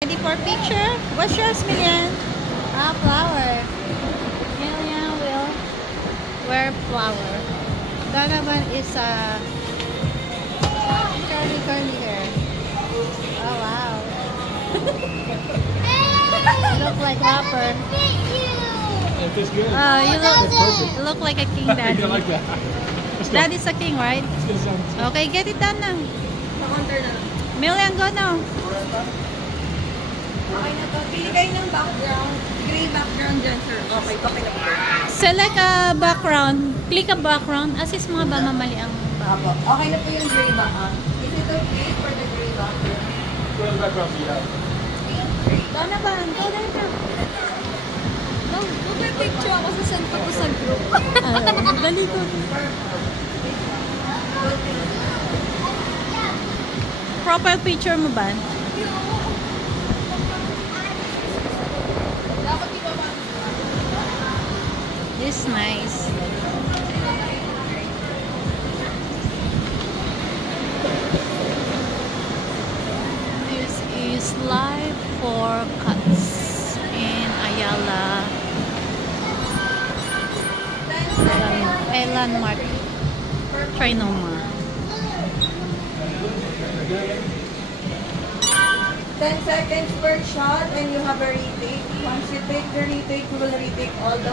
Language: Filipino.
Ready for picture? What's yours, Millian? Ah, flower. Millian will wear flower. Donovan is curly hair. Oh, wow. Look like rapper. It feels good. You look like a king, Daddy. I like that. Let's go. Daddy's a king, right? Let's get some. Okay, get it done now. Counter na lang. Millian, go now. Okay na to. Pili kayo ng background. Gray background dyan, sir. Okay na po. Select a background. Click a background. Assist mga ba mamali ang Apo. Okay na po yung gray background. Is it okay for the gray background? What background do you have? Donovan, go there now. No, picture ako sa send ko sa group. Dali ko. Profile picture mo ba? Dapat di ba ba? This is nice. This is live for cuts in Ayala. Landmark Trinoma. 10 seconds per shot and you have a retake. Once you take the retake, you will retake all the...